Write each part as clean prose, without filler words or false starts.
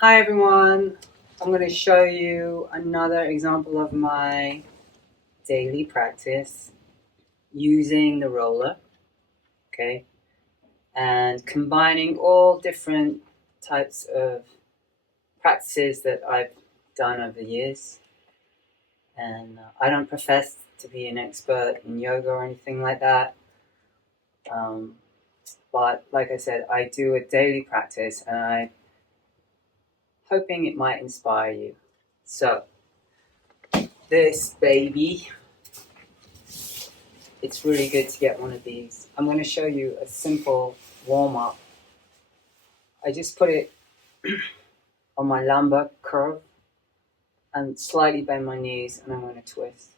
Hi everyone, I'm going to show you another example of my daily practice using the roller, okay, and combining all different types of practices that I've done over the years. And I don't profess to be an expert in yoga or anything like that, um, but like I said, I do a daily practice and I'm hoping it might inspire you. So, this baby, it's really good to get one of these. I'm going to show you a simple warm-up. I just put it on my lumbar curve and slightly bend my knees, and I'm going to twist.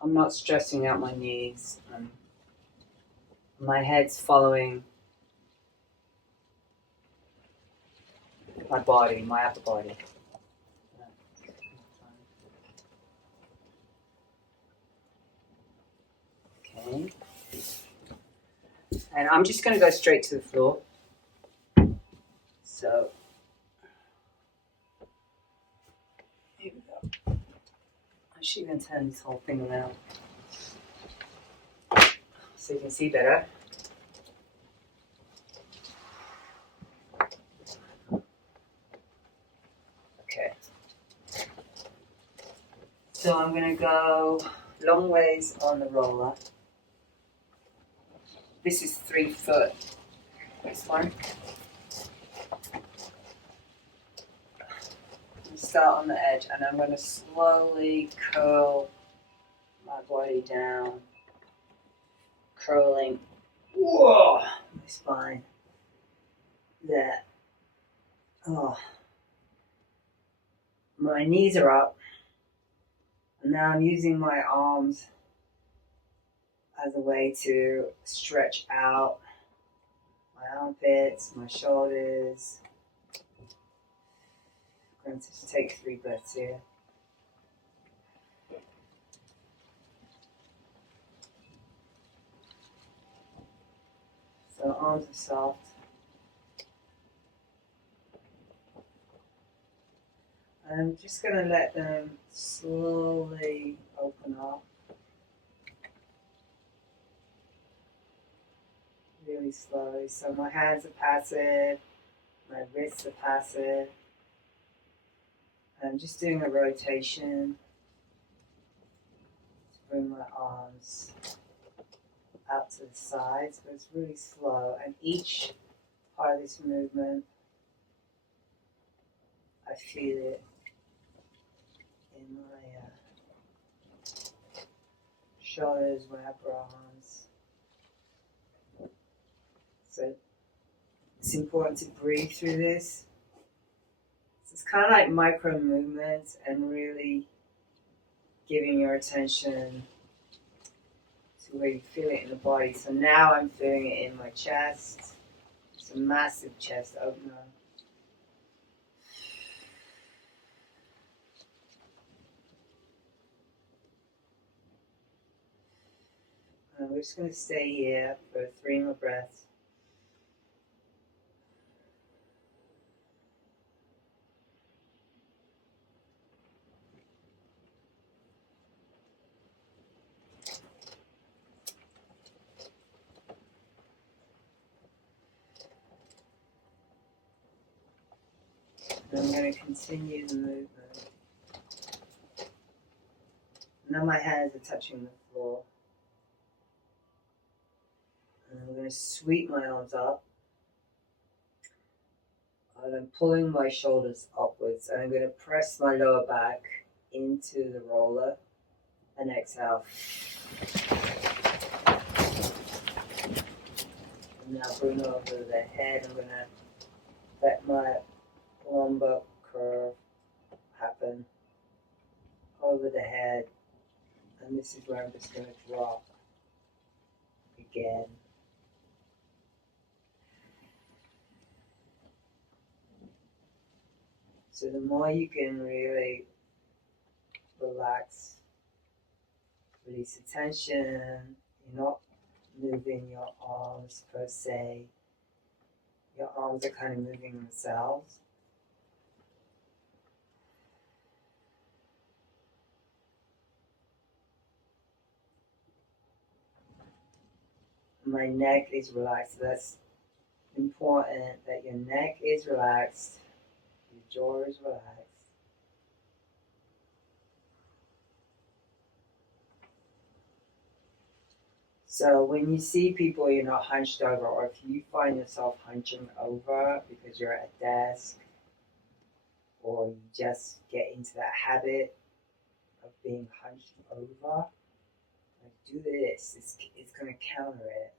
I'm not stressing out my knees. My head's following my body, my upper body. Okay. And I'm just going to go straight to the floor. So, here we go. I'm actually going to turn this whole thing around so you can see better. Okay. So I'm going to go long ways on the roller. This is 3 foot. This one. Start on the edge, and I'm going to slowly curl my body down, curling. Whoa, my spine. There. Oh, my knees are up, and now I'm using my arms as a way to stretch out my armpits, my shoulders. I'm going to just take 3 breaths here. So arms are soft. I'm just going to let them slowly open up. Really slowly. So my hands are passive, my wrists are passive. I'm just doing a rotation to bring my arms out to the sides, but it's really slow. And each part of this movement, I feel it in my shoulders, my upper arms. So it's important to breathe through this. So it's kind of like micro movements and really giving your attention to where you feel it in the body. So now I'm feeling it in my chest. It's a massive chest opener. And we're just going to stay here for 3 more breaths. And I'm going to continue the movement. Now my hands are touching the floor. And I'm going to sweep my arms up. And I'm pulling my shoulders upwards. And I'm going to press my lower back into the roller. And exhale. And now bring over the head. I'm going to let my lumbar curve happen over the head. And this is where I'm just going to drop again. So the more you can really relax, release the tension, you're not moving your arms per se, Your arms are kind of moving themselves. My neck is relaxed. So that's important that your neck is relaxed, your jaw is relaxed. So when you see people, hunched over, or if you find yourself hunching over because you're at a desk, or you just get into that habit of being hunched over, like do this. It's going to counter it.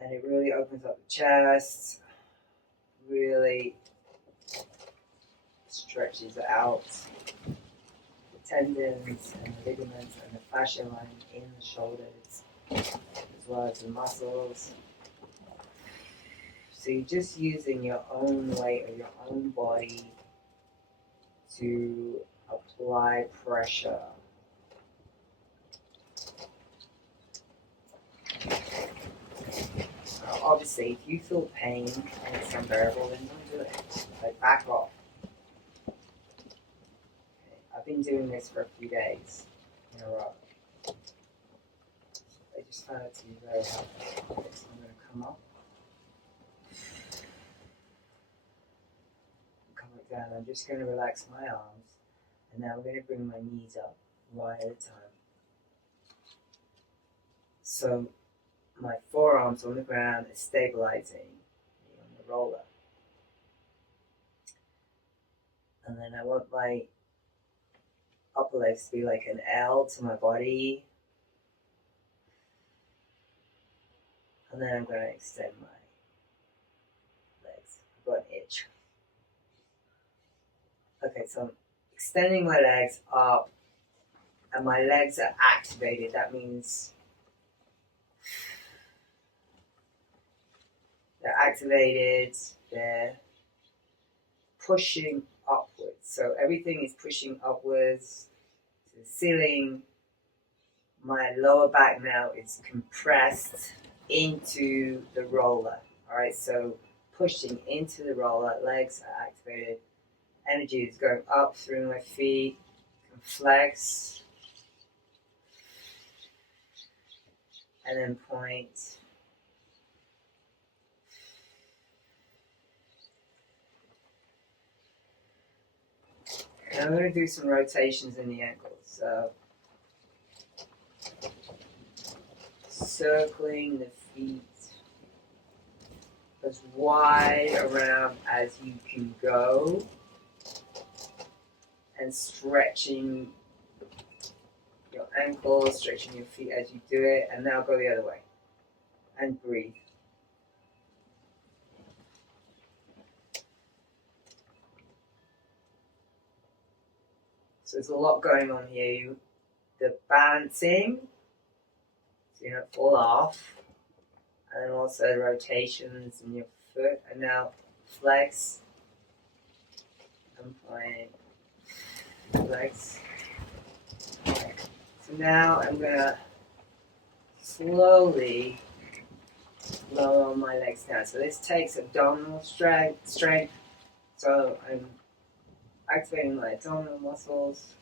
And it really opens up the chest, really stretches out the tendons and the ligaments and the fascia line in the shoulders, as well as the muscles. So you're just using your own weight or your own body to apply pressure. Obviously, if you feel pain and it's unbearable, then don't do it. Like, back off. Okay. I've been doing this for a few days in a row. I just found it to be very helpful. Okay, so I'm going to come up. Come back down. I'm just going to relax my arms. And now I'm going to bring my knees up one at a time. So my forearms on the ground is stabilizing on the roller. And then I want my upper legs to be like an L to my body. And then I'm going to extend my legs. I've got an itch. Okay, so I'm extending my legs up and my legs are activated. That means they're activated, they're pushing upwards. So everything is pushing upwards to the ceiling. My lower back now is compressed into the roller. All right, so pushing into the roller, legs are activated. Energy is going up through my feet. Can flex. And then point. And I'm going to do some rotations in the ankles. So, circling the feet as wide around as you can go. And stretching your ankles, stretching your feet as you do it. And now go the other way. And breathe. So there's a lot going on here. The balancing, so you don't fall off. And then also rotations in your foot. And now flex. And point. Flex. Okay. So now I'm going to slowly lower my legs down. So this takes abdominal strength. So I'm activating my abdominal muscles.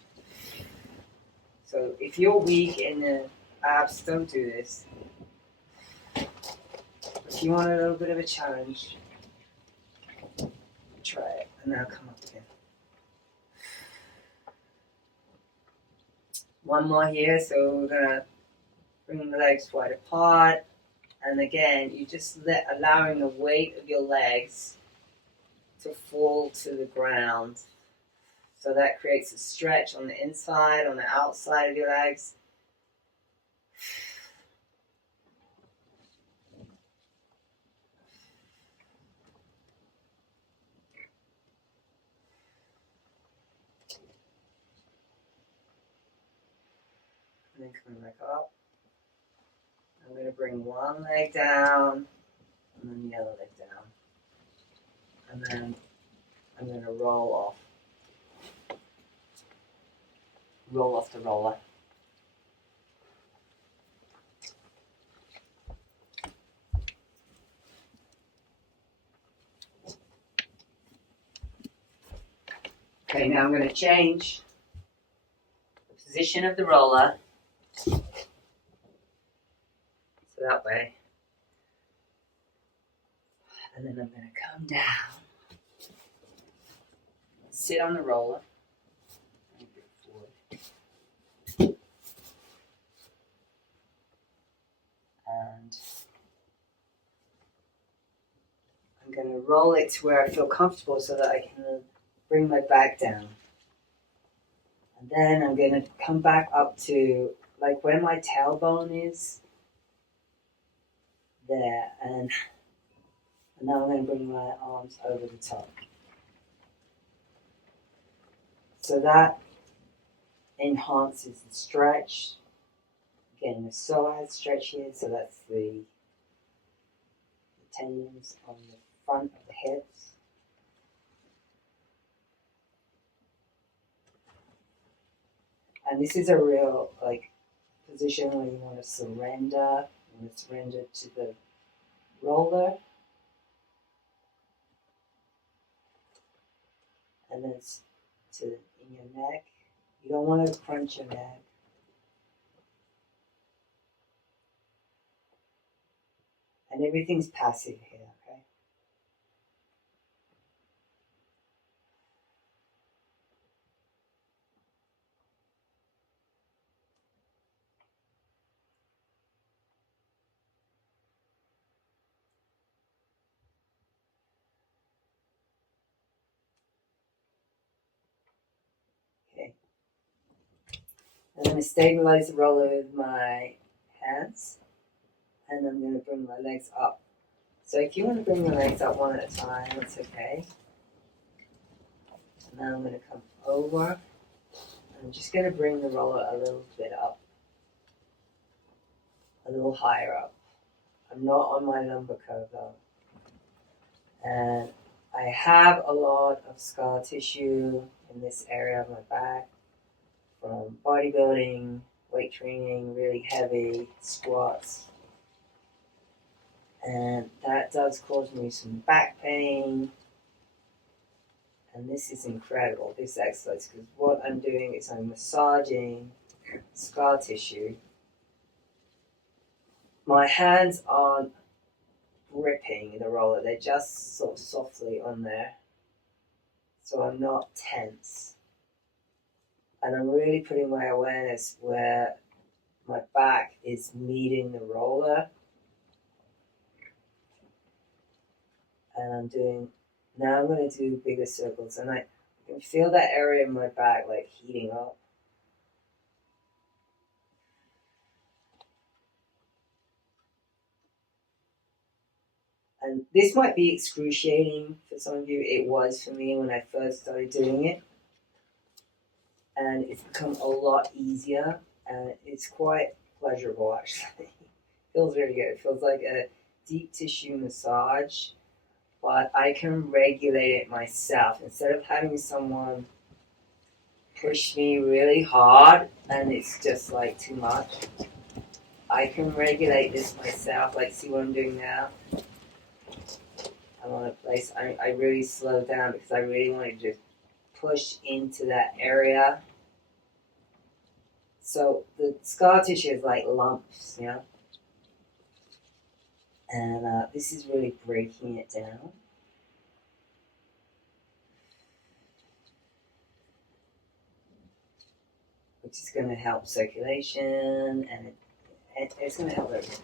So if you're weak in the abs, don't do this. If you want a little bit of a challenge, try it. And now come up again. One more here. So we're going to bring the legs wide apart. And again, you just allowing the weight of your legs to fall to the ground. So that creates a stretch on the inside, on the outside of your legs. And then coming back up. I'm going to bring one leg down, and then the other leg down. And then I'm going to roll off. Roll off the roller. Okay, now I'm going to change the position of the roller. So that way. And then I'm going to come down, sit on the roller, and I'm going to roll it to where I feel comfortable so that I can bring my back down. And then I'm going to come back up to like where my tailbone is, there, and now I'm going to bring my arms over the top. So that enhances the stretch. Again, the psoas stretch here, so that's the tendons on the front of the hips. And this is a real position where you want to surrender. You want to surrender to the roller. And then in your neck. You don't want to crunch your neck. And everything's passive here, okay? Okay. I'm going to stabilize the roller with my hands. And I'm going to bring my legs up. So if you want to bring the legs up one at a time, that's okay. And now I'm going to come over. I'm just going to bring the roller a little bit up. A little higher up. I'm not on my lumbar curve though. And I have a lot of scar tissue in this area of my back from bodybuilding, weight training, really heavy squats. And that does cause me some back pain. And this is incredible, this exercise, because what I'm doing is I'm massaging scar tissue. My hands aren't gripping the roller, they're just sort of softly on there. So I'm not tense. And I'm really putting my awareness where my back is meeting the roller. And now I'm going to do bigger circles. And I can feel that area in my back like heating up. And this might be excruciating for some of you. It was for me when I first started doing it. And it's become a lot easier. And it's quite pleasurable, actually. It feels really good. It feels like a deep tissue massage. But I can regulate it myself. Instead of having someone push me really hard and it's just like too much, I can regulate this myself. Like, see what I'm doing now? I'm on a place, I really slow down because I really want to just push into that area. So the scar tissue is like lumps, you know? And this is really breaking it down. Which is going to help circulation and it's going to help everything.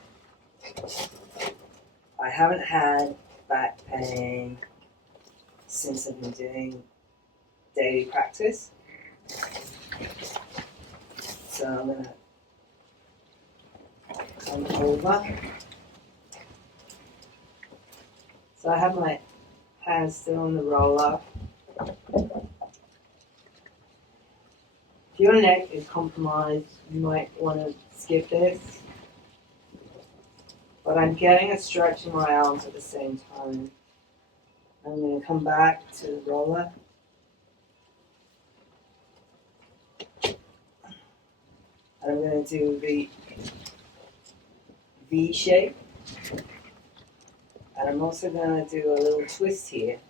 I haven't had back pain since I've been doing daily practice. So I'm going to come over. So I have my hands still on the roller. If your neck is compromised, you might want to skip this. But I'm getting a stretch in my arms at the same time. I'm going to come back to the roller. And I'm going to do the V shape. And I'm also going to do a little twist here.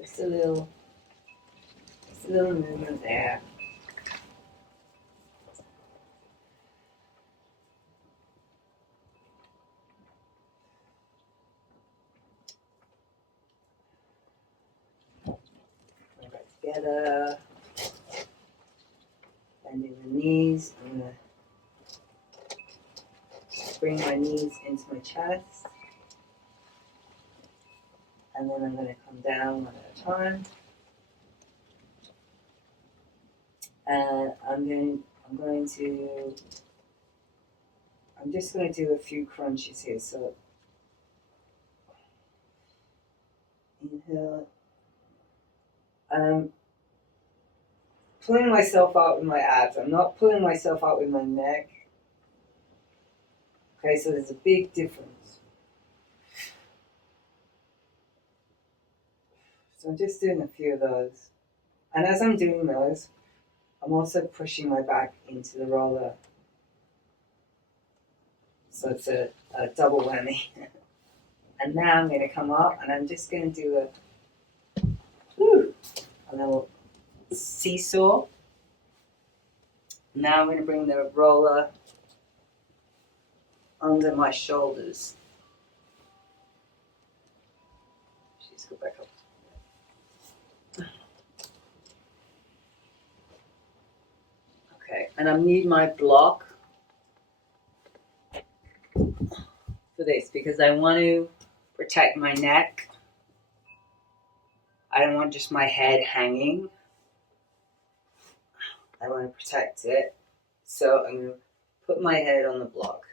Just a a little movement there. Bring back together. Bending the knees. I'm going to bring my knees into my chest. And then I'm going to come down one at a time. And I'm just going to do a few crunches here. So inhale. I'm pulling myself out with my abs. I'm not pulling myself out with my neck. Okay, so there's a big difference. So I'm just doing a few of those. And as I'm doing those, I'm also pushing my back into the roller. So it's a double whammy. And now I'm going to come up and I'm just going to do a little seesaw. Now I'm going to bring the roller under my shoulders. Just go back up. Okay, and I need my block for this because I want to protect my neck. I don't want just my head hanging. I want to protect it. So I'm going to put my head on the block.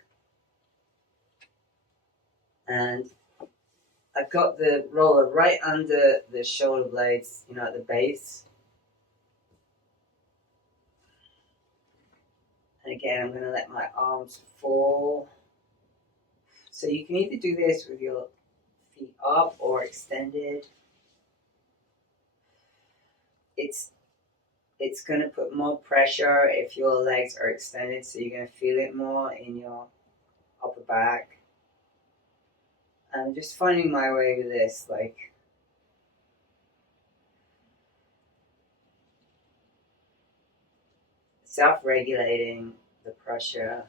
And I've got the roller right under the shoulder blades, at the base. And again, I'm going to let my arms fall. So you can either do this with your feet up or extended. It's going to put more pressure if your legs are extended, so you're going to feel it more in your upper back. I'm just finding my way with this, self-regulating the pressure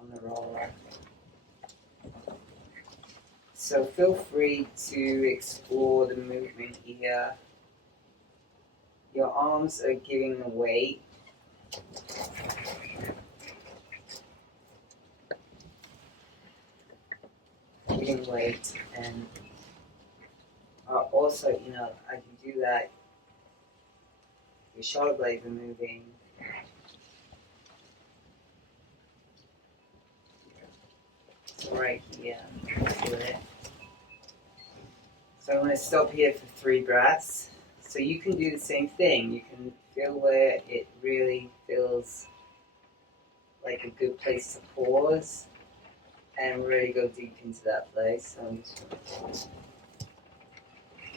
on the roller. So feel free to explore the movement here. Your arms are giving the weight. Giving weight, and also, as you do that, your shoulder blades are moving. So right here, feel it. So I'm going to stop here for 3 breaths. So you can do the same thing. You can feel where it really feels like a good place to pause and really go deep into that place. And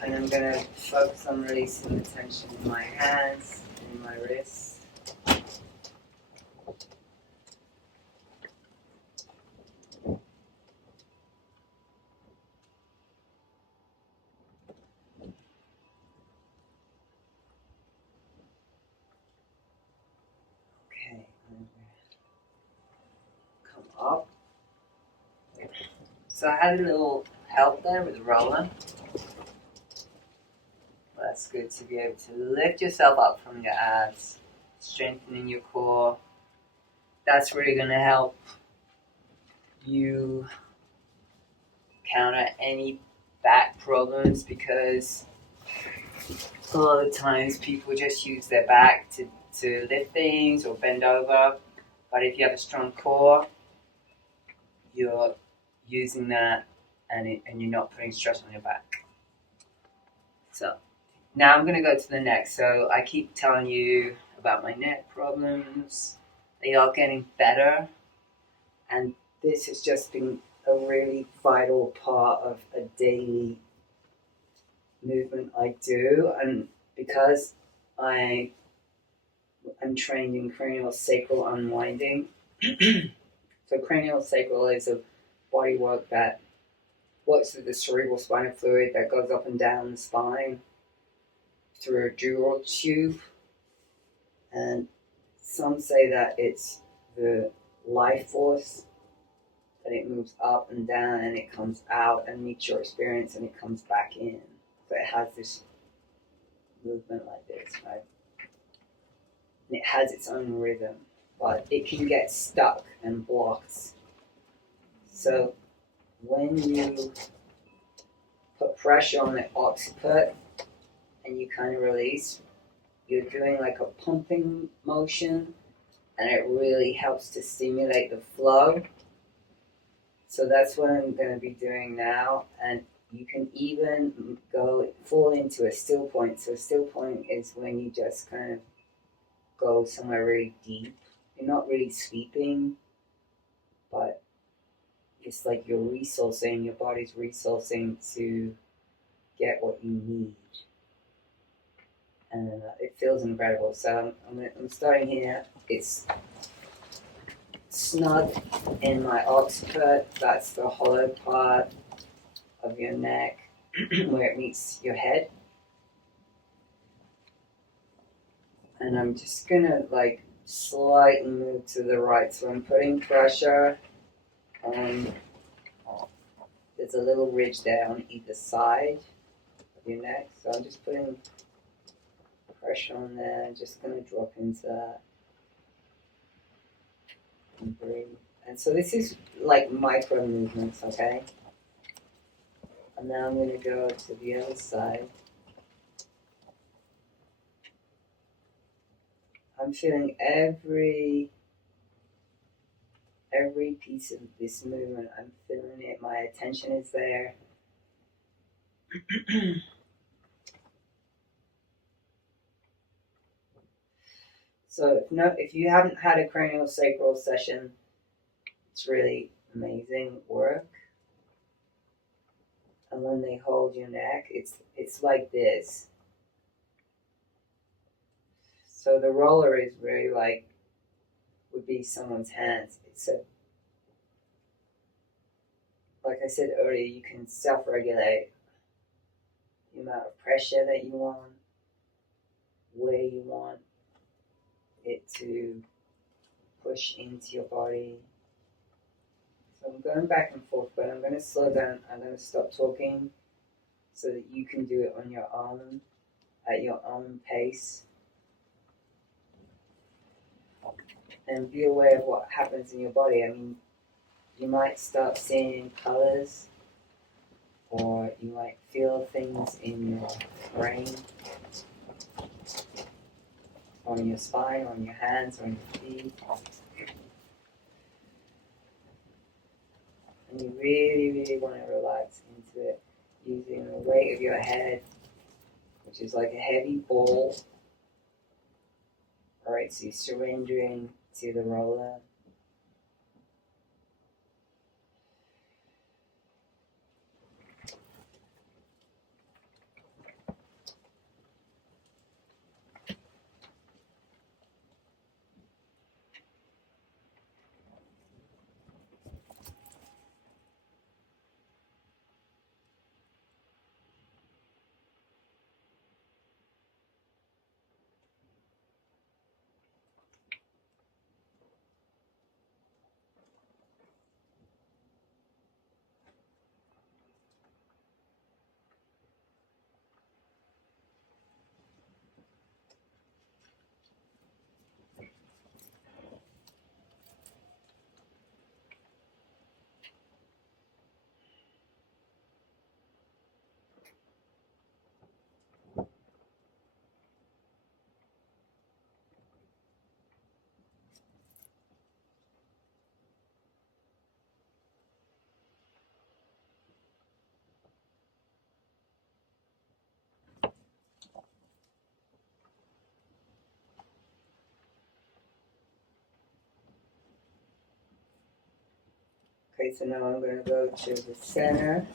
I'm going to focus on releasing the tension in my hands and my wrists. Okay, come up. So I had a little help there with the roller. That's good to be able to lift yourself up from your abs, strengthening your core. That's really going to help you counter any back problems, because a lot of times people just use their back to lift things or bend over. But if you have a strong core, you're using that and you're not putting stress on your back. So now I'm going to go to the neck. So I keep telling you about my neck problems. They are getting better. And this has just been a really vital part of a daily movement I do. And because I'm trained in cranial sacral unwinding. So cranial sacral is a body work that works with the cerebral spinal fluid that goes up and down the spine through a dural tube. And some say that it's the life force, that it moves up and down and it comes out and meets your experience and it comes back in. So it has this movement like this, right? And it has its own rhythm, but it can get stuck and blocked. So when you put pressure on the occiput and you kind of release, you're doing like a pumping motion, and it really helps to stimulate the flow. So that's what I'm going to be doing now. And you can even fall into a still point. So a still point is when you just kind of go somewhere really deep. You're not really sleeping, but it's like you're resourcing, your body's resourcing to get what you need. And it feels incredible. So I'm starting here. It's snug in my occiput. That's the hollow part of your neck where it meets your head. And I'm just gonna like slightly move to the right. So I'm putting pressure on, there's a little ridge there on either side of your neck. So I'm just putting pressure on there. I'm just gonna drop into that and breathe. And so this is like micro movements, okay? And now I'm gonna go to the other side. I'm feeling every piece of this movement. I'm feeling it. My attention is there. So if you haven't had a cranial sacral session, it's really amazing work. And when they hold your neck, it's like this. So the roller is really like would be someone's hands. Like I said earlier, you can self-regulate the amount of pressure that you want, where you want it to push into your body. So I'm going back and forth, but I'm going to slow down. I'm going to stop talking so that you can do it on your own, at your own pace. And be aware of what happens in your body. I mean, you might start seeing colors, or you might feel things in your brain, or in your spine, or in your hands, or in your feet. And you really, really want to relax into it using the weight of your head, which is like a heavy ball. Alright, so you're surrendering to the roller. Okay, so now I'm going to go to the center.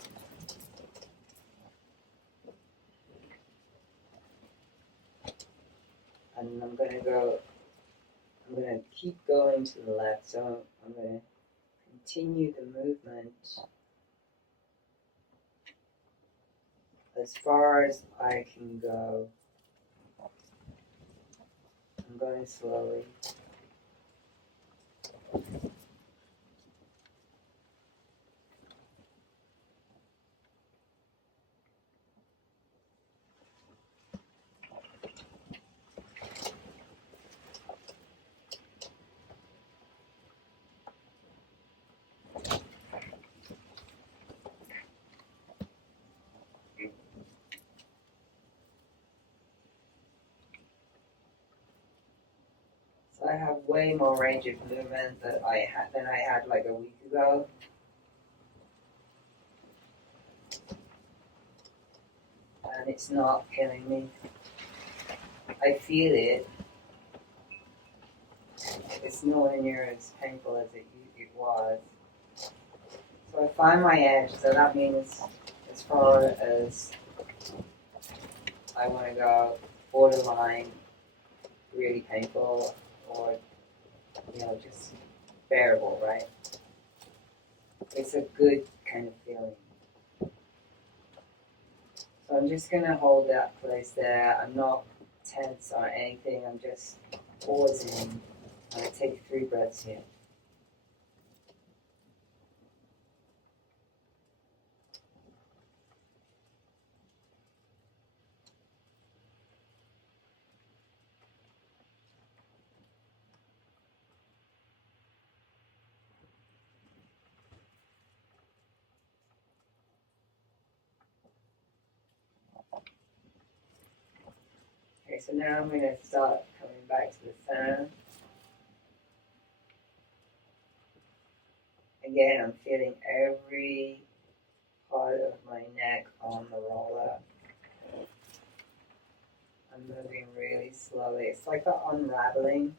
And I'm going to keep going to the left. So I'm going to continue the movement as far as I can go. I'm going slowly. So I have way more range of movement than I had like a week ago. And it's not killing me. I feel it. It's nowhere near as painful as it was. So I find my edge, so that means as far as I want to go, borderline, really painful, or just bearable, right? It's a good kind of feeling. So I'm just gonna hold that place there. I'm not tense or anything. I'm just pausing. I'm gonna take 3 breaths here. Okay, so now I'm gonna start coming back to the center. Again, I'm feeling every part of my neck on the roller. I'm moving really slowly. It's like an unraveling.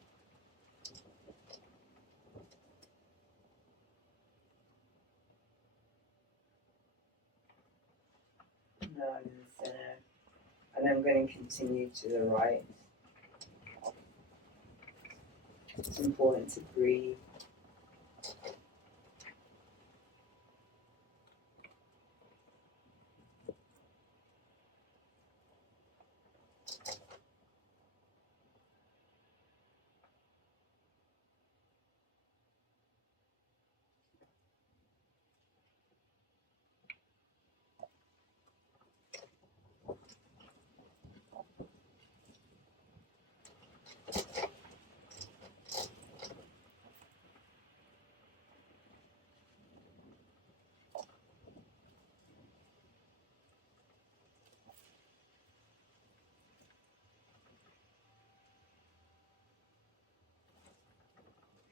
Now I'm in the center. And I'm going to continue to the right. It's important to breathe.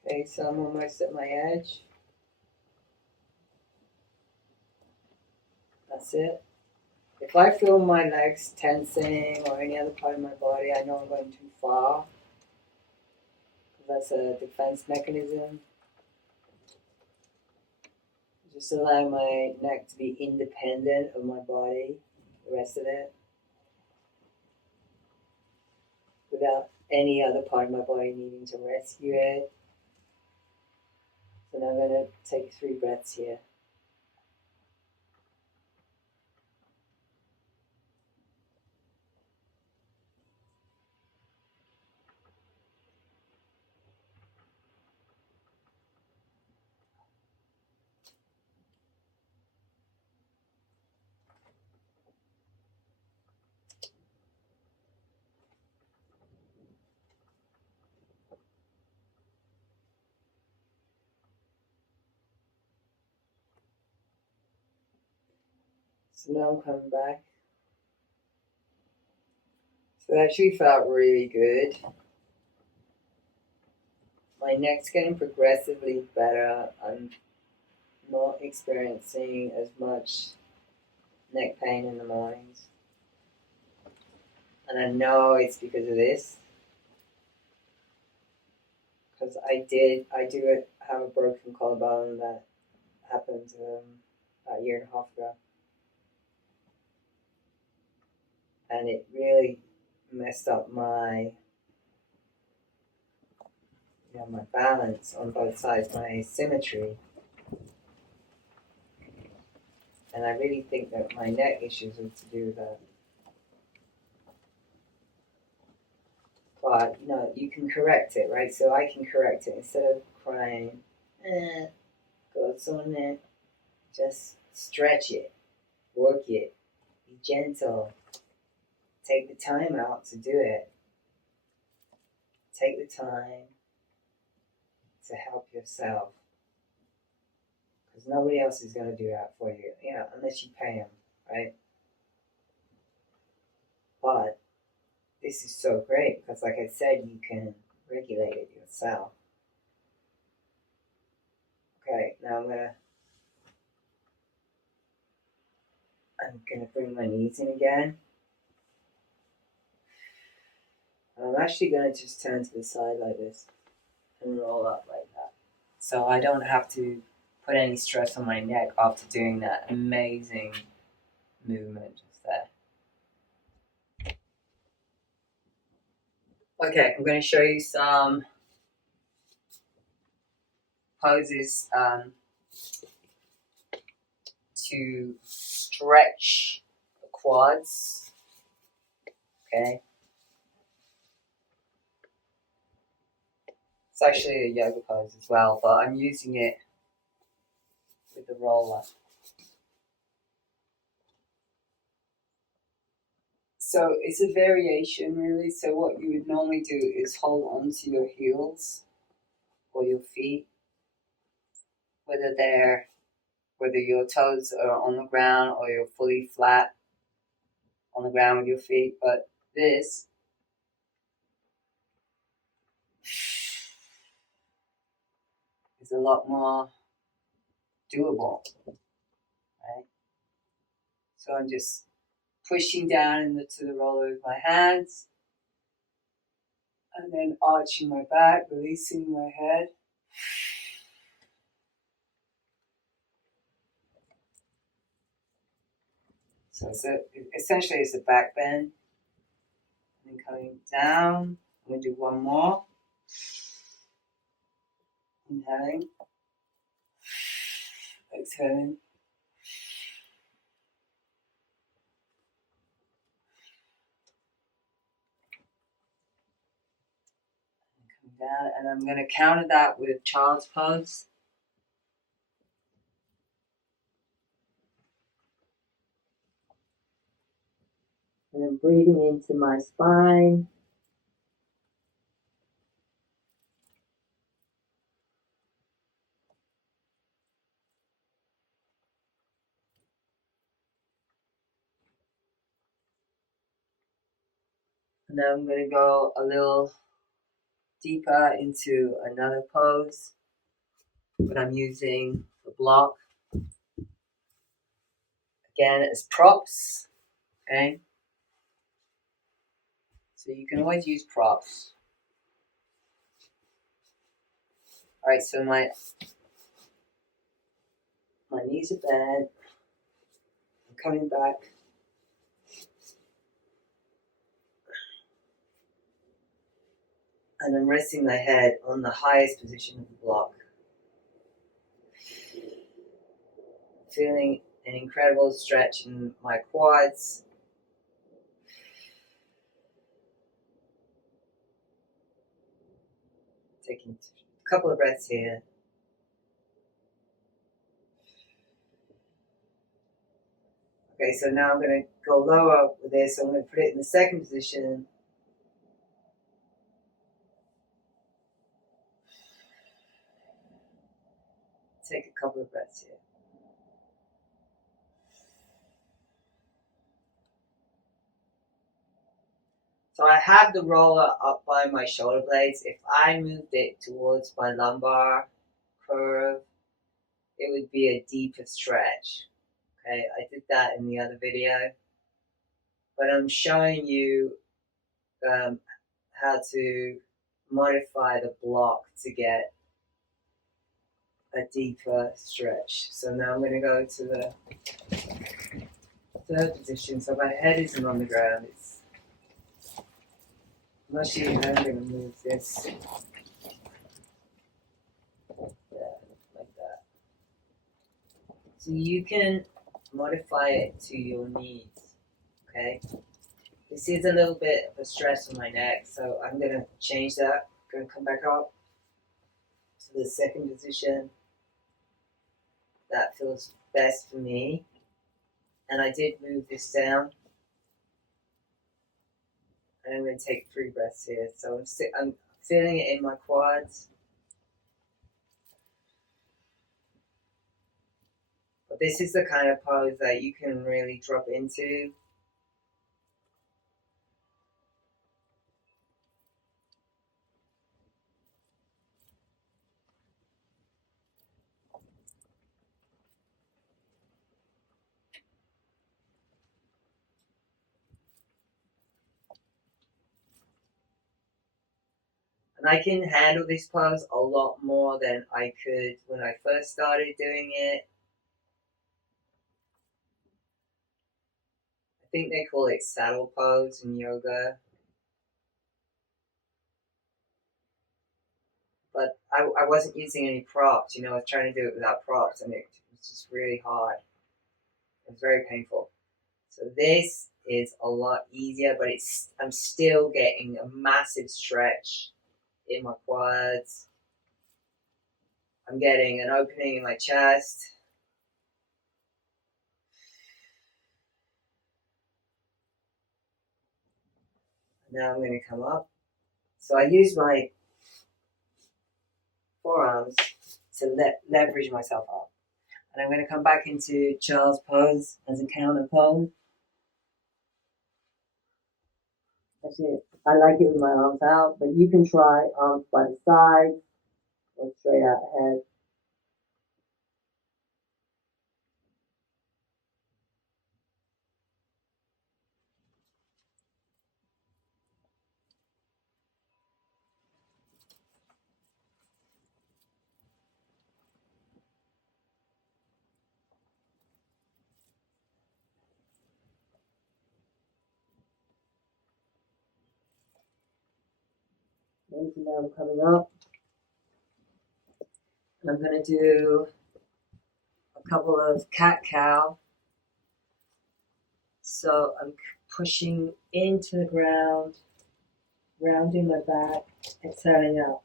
Okay, so I'm almost at my edge. That's it. If I feel my legs tensing or any other part of my body, I know I'm going too far. That's a defense mechanism. Just allow my neck to be independent of my body, the rest of it, without any other part of my body needing to rescue it. So now I'm going to take 3 breaths here. So now I'm coming back. So it actually felt really good. My neck's getting progressively better. I'm not experiencing as much neck pain in the mornings. And I know it's because of this. Because I do have a broken collarbone that happened about a year and a half ago. And it really messed up my my balance on both sides, my symmetry. And I really think that my neck issues are to do with that. But you know, you can correct it, right? So I can correct it instead of crying, goes on there. Just stretch it, work it, be gentle. Take the time out to do it. Take the time to help yourself. Because nobody else is going to do that for you, you know, unless you pay them, right? But this is so great because, like I said, you can regulate it yourself. Okay, now I'm gonna bring my knees in again. I'm actually gonna just turn to the side like this and roll up like that, so I don't have to put any stress on my neck after doing that amazing movement just there. Okay, I'm going to show you some poses to stretch the quads. Okay, it's actually a yoga pose as well, but I'm using it with the roller. So it's a variation really. So what you would normally do is hold onto your heels or your feet, whether your toes are on the ground or you're fully flat on the ground with your feet. But this is a lot more doable, right? So I'm just pushing down into the roller with my hands and then arching my back, releasing my head. So essentially it's a back bend. And then coming down, I'm going to do one more. Inhaling, exhaling. Down, and I'm going to counter that with child's pose. And I'm breathing into my spine. And then I'm going to go a little deeper into another pose, but I'm using the block again as props. Okay, so you can always use props. All right, so my knees are bent. I'm coming back. And I'm resting my head on the highest position of the block. Feeling an incredible stretch in my quads. Taking a couple of breaths here. Okay, so now I'm going to go lower with this. I'm going to put it in the second position. Take a couple of breaths here. So I have the roller up by my shoulder blades. If I moved it towards my lumbar curve, it would be a deeper stretch. Okay, I did that in the other video. But I'm showing you how to modify the block to get a deeper stretch. So now I'm going to go to the third position. So my head isn't on the ground. I'm actually going to move this like that. So you can modify it to your needs. Okay. This is a little bit of a stress on my neck, so I'm going to change that. I'm going to come back up to the second position. That feels best for me. And I did move this down. And I'm going to take 3 breaths here. So I'm feeling it in my quads. But this is the kind of pose that you can really drop into. And I can handle this pose a lot more than I could when I first started doing it. I think they call it saddle pose in yoga. But I wasn't using any props, I was trying to do it without props, and it was just really hard. It was very painful. So this is a lot easier, but I'm still getting a massive stretch in my quads. I'm getting an opening in my chest. Now I'm going to come up. So I use my forearms to leverage myself up. And I'm going to come back into child's pose as a counter pose. That's it. I like it with my arms out, but you can try arms by the side or straight out ahead. And now I'm coming up. And I'm going to do a couple of cat-cow. So I'm pushing into the ground, rounding my back, exhaling out.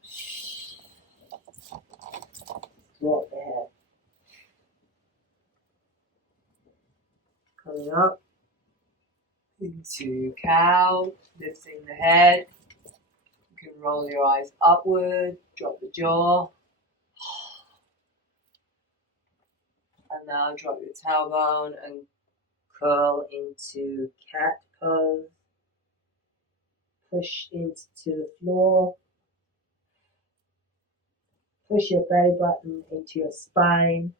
Drop the head. Coming up into cow, lifting the head. You can roll your eyes upward, drop the jaw. And now drop your tailbone and curl into cat pose. Push into the floor. Push your belly button into your spine.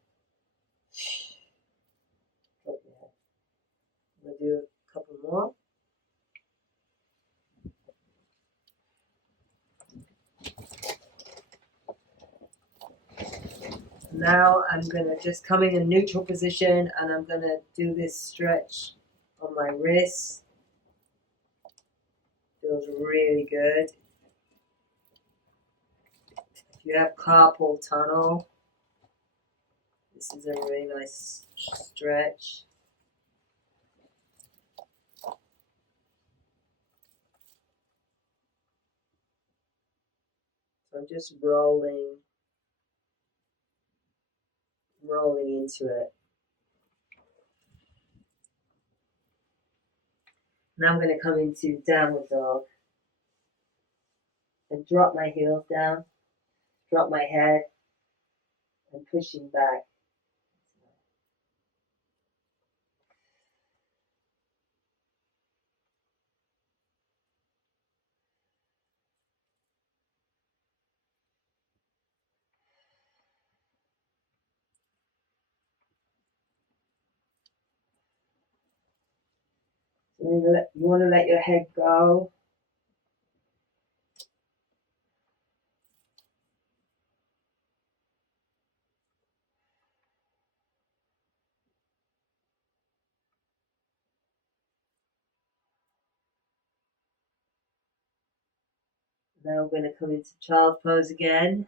Drop your head. I'm going to do a couple more. Now I'm going to just come in a neutral position and I'm going to do this stretch on my wrists. Feels really good. If you have carpal tunnel, this is a really nice stretch. So I'm just rolling into it. Now I'm going to come into downward dog and drop my heels down, drop my head, and pushing back. So you want to let your head go. Now I'm going to come into child's pose again.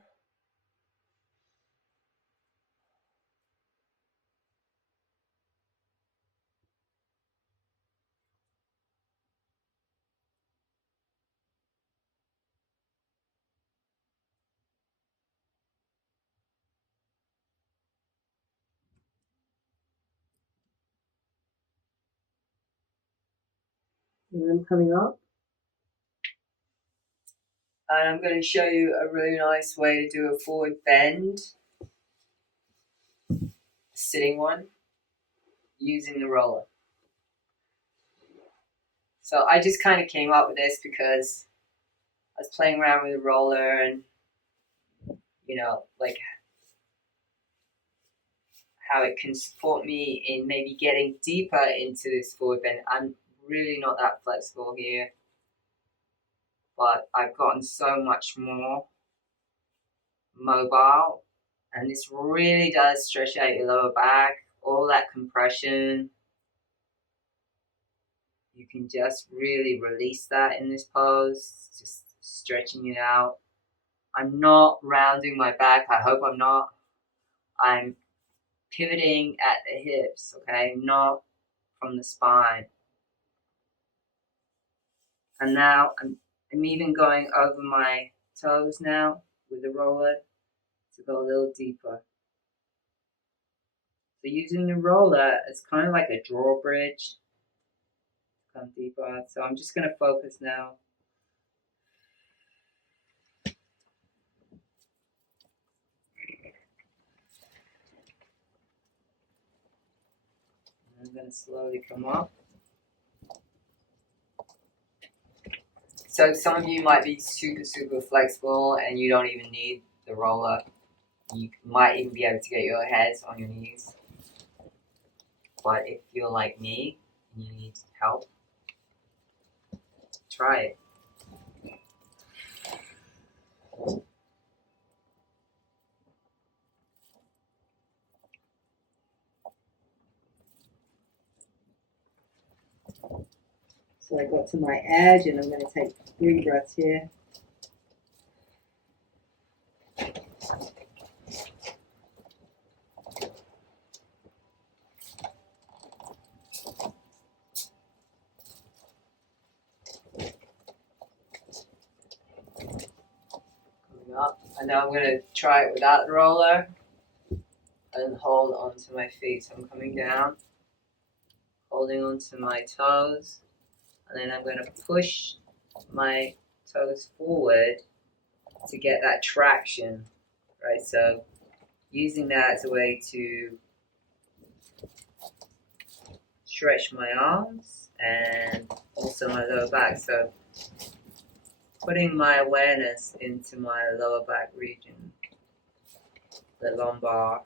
And I'm coming up. And I'm going to show you a really nice way to do a forward bend, sitting one, using the roller. So I just kind of came up with this because I was playing around with the roller and, like how it can support me in maybe getting deeper into this forward bend. I'm really not that flexible here, but I've gotten so much more mobile, and this really does stretch out your lower back, all that compression. You can just really release that in this pose, just stretching it out. I'm not rounding my back. I hope I'm not. I'm pivoting at the hips, okay, not from the spine. And now I'm even going over my toes now with the roller to go a little deeper. So using the roller, it's kind of like a drawbridge to come deeper. So I'm just going to focus now. I'm going to slowly come up. So some of you might be super, super flexible and you don't even need the roller. You might even be able to get your heads on your knees. But if you're like me and you need help, try it. So I got to my edge and I'm going to take 3 breaths here. Coming up. And now I'm going to try it without the roller and hold onto my feet. So I'm coming down, holding onto my toes, and then I'm going to push my toes forward to get that traction, right? So using that as a way to stretch my arms and also my lower back. So putting my awareness into my lower back region, the lumbar.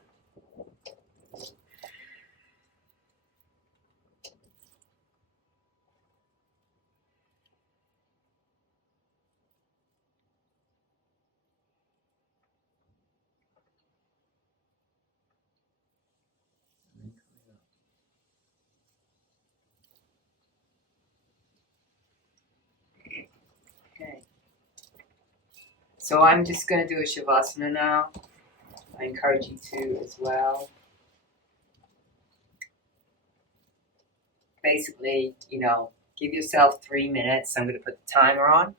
Okay. So I'm just going to do a Shavasana now. I encourage you to as well. Basically, give yourself 3 minutes. I'm going to put the timer on.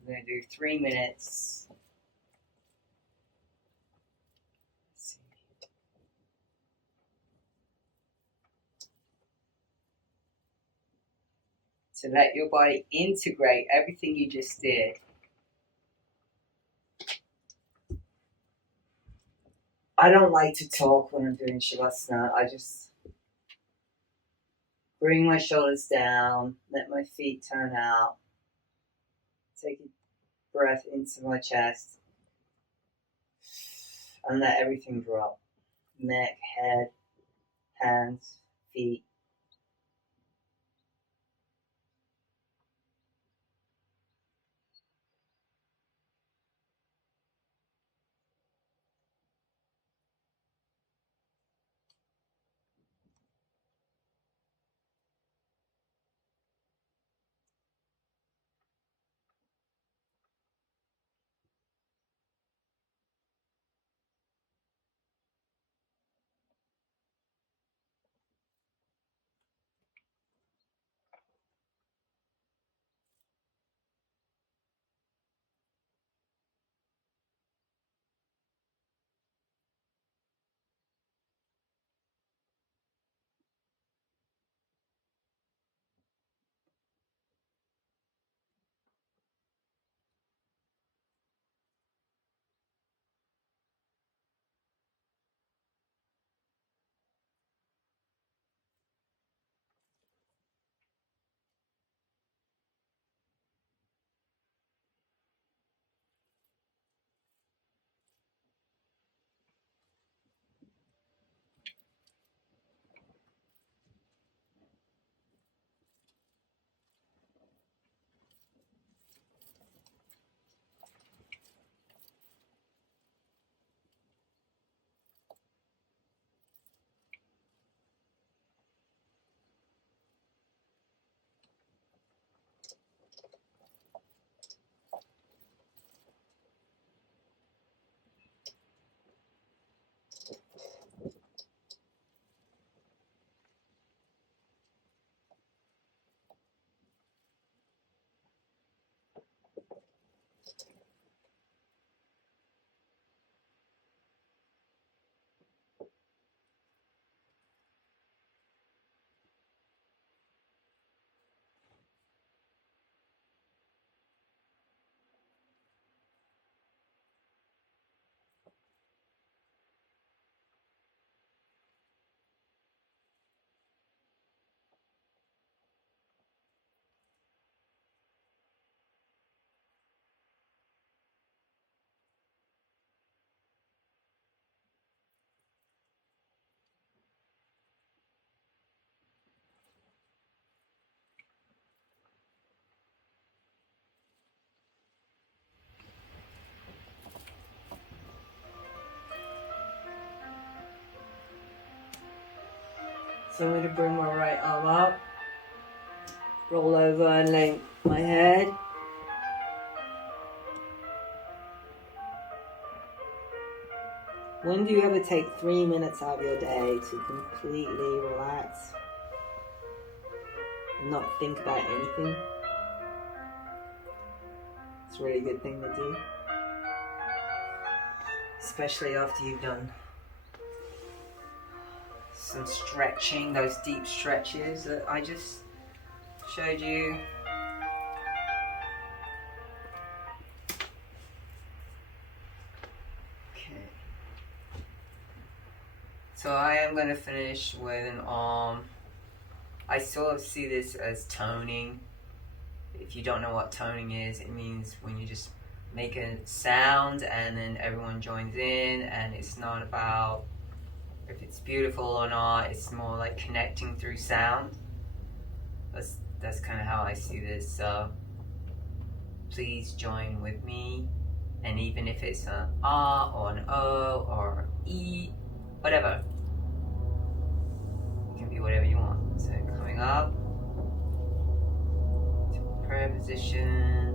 I'm going to do 3 minutes. To let your body integrate everything you just did. I don't like to talk when I'm doing Shavasana. I just bring my shoulders down, let my feet turn out, take a breath into my chest, and let everything drop. Neck, head, hands, feet. So I'm going to bring my right arm up, roll over and lay my head. When do you ever take 3 minutes out of your day to completely relax and not think about anything? It's a really good thing to do, especially after you've done some stretching, those deep stretches that I just showed you. Okay. So I am going to finish with an arm. I sort of see this as toning. If you don't know what toning is, it means when you just make a sound and then everyone joins in, and it's not about if it's beautiful or not, it's more like connecting through sound. That's kind of how I see this. So please join with me, and even if it's an R or an O or an E, whatever, it can be whatever you want. So coming up to prayer position.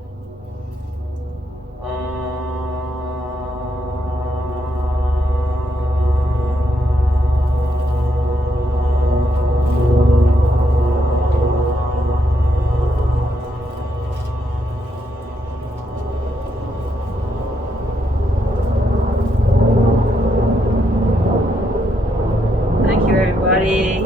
Thank you, everybody.